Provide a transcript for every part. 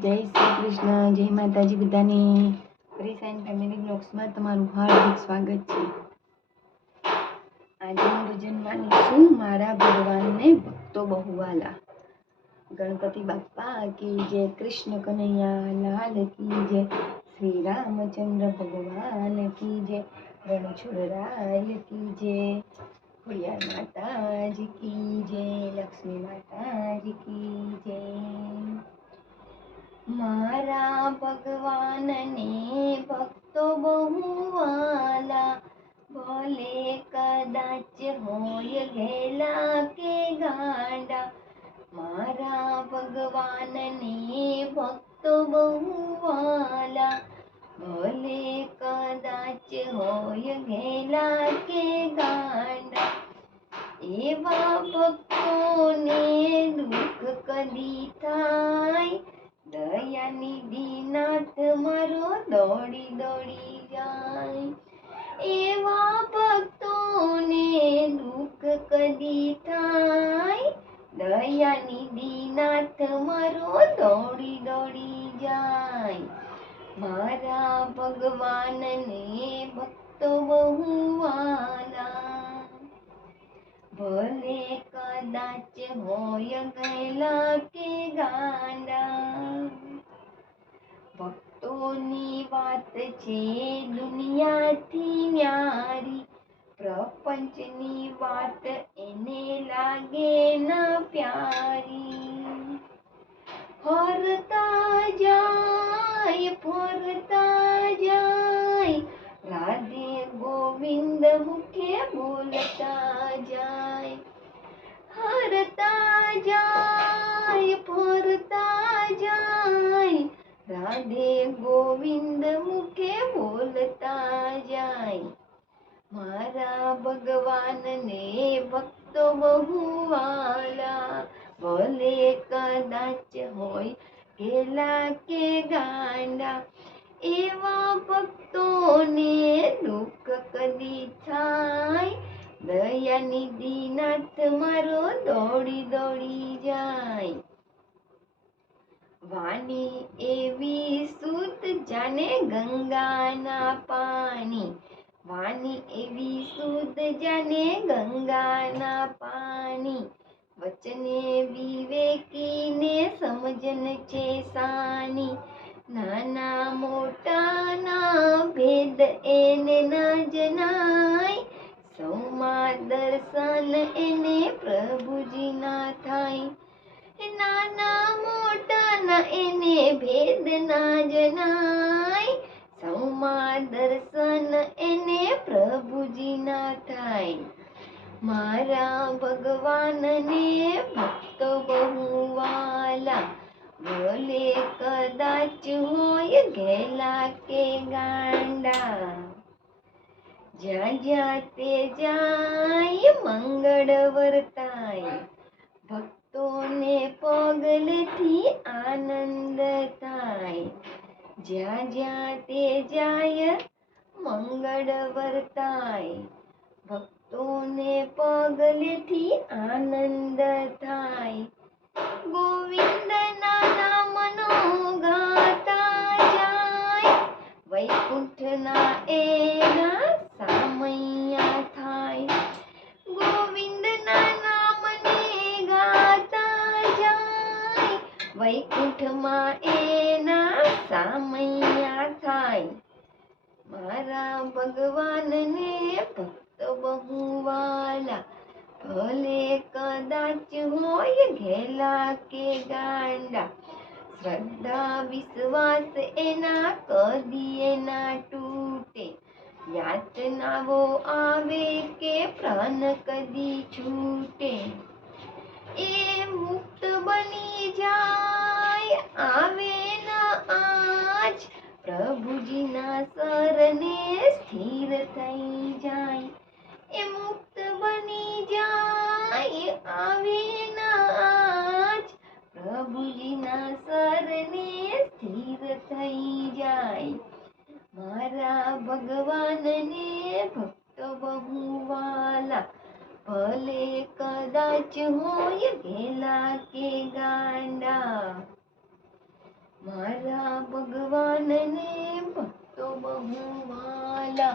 જય શ્રી કૃષ્ણ, જય માતાજી બધાને. ફ્રી સાઇન ફેમિલી બ્લોગ્સમાં તમારું હાર્દિક સ્વાગત છે. આજે હું ભજન માનીશું મારા ભગવાનને ભક્તો બહુવાલા. ગણપતિ બાપ્પા કી જય કૃષ્ણ કનૈયા, લાલ કી જય શ્રી રામચંદ્ર ભગવાન કી જય રણછોડરાય કી જય ખોડિયાર માતાજી કી જય લક્ષ્મી માતાજી કી જય મારા ભગવાનને ભક્તો બહુ વાલા ભલે કદાચ હોય ઘેલા કે ગાંડા મારા ભગવાનને ભક્તો બહુ વાલા ભલે કદાચ હોય ઘેલા કે ગાંડા એવા ભક્તોને દુઃખ કદી થાય દયાનિધિ નાથ મારો દોડી દોડી જાય એવા ભક્તોને દુઃખ કદી થાય દયાનિધિ નાથ મારો દોડી દોડી જાય મારા ભગવાનને ભક્તો બહુ વાલા ભલે કદાચ હોય ગયેલા કે ગાંડા ભક્તોની વાત છે દુનિયાથી ન્યારી પ્રપંચની વાત એને લાગે ના પ્યારી ફરતા જાય ફરતા જાય રાધે ગોવિંદ મુખે બોલતા જાય હરતા જાય ફરતા જાય રાધે ગોવિંદ મુખે બોલતા જાય. મારા ભગવાનને ભક્તો બહુ વાલા ભલે કદાચ હોય કેલા કે ગાંડા. એવા ભક્તોને દુઃખ કદી થાય? દયાની દીનાથ મારો દોડી દોડી જાય. વાણી એવી સુત જાને ગંગાના પાણી. વાણી એવી સુત જાને ગંગાના પાણી. વચને વિવેકીને સમજન છે સાની. નાના મોટાના ભેદ એને ના જનાય સૌમાં દર્શન એને પ્રભુજીના થાય. નાના ભેદ ના જનાય સૌમાં દર્શન એને પ્રભુજીના થાય મારા ભગવાનને ભક્તો બહુ વાલા ભલે કદાચ હોય ઘેલા કે ગાંડા જ્યાં જ્યાં તે જાય મંગળ વર્તાય ભક્તોને પગલથી આનંદ થાય જ્યાં જ્યાં તે જાય મંગળ વર્તાય ભક્તોને પગલેથી આનંદ થાય ગોવિંદના નામનો ગાતા જાય વૈકુંઠના એના વૈકુંઠમાં એના સામૈયા થાય મારા ભગવાનને ભક્ત બહુ વાલા ભલે કદાચ હોય ઘેલા કે ગાંડા શ્રદ્ધા વિશ્વાસ એના કદી એના તૂટે યાતનાઓ આવે કે પ્રાણ કદી છૂટે એ મુક્ત પ્રભુજીના શરણે સ્થિર થઈ જાય એ મુક્ત બની જાય આવે ના આજ પ્રભુજીના શરણે સ્થિર થઈ જાય મારા ભગવાનને ભક્ત બહુ વાલા ભલે કદાચ હોય ભેલા કે ગાંડા મારા ભગવાનને ભક્તો બહુ વાલા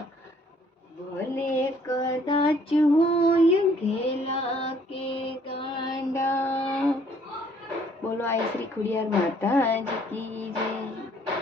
ભલે કદાચ હોય ઘેલા કે ગાંડા બોલો આઈ શ્રી ખુડિયાર માતાજી કી જય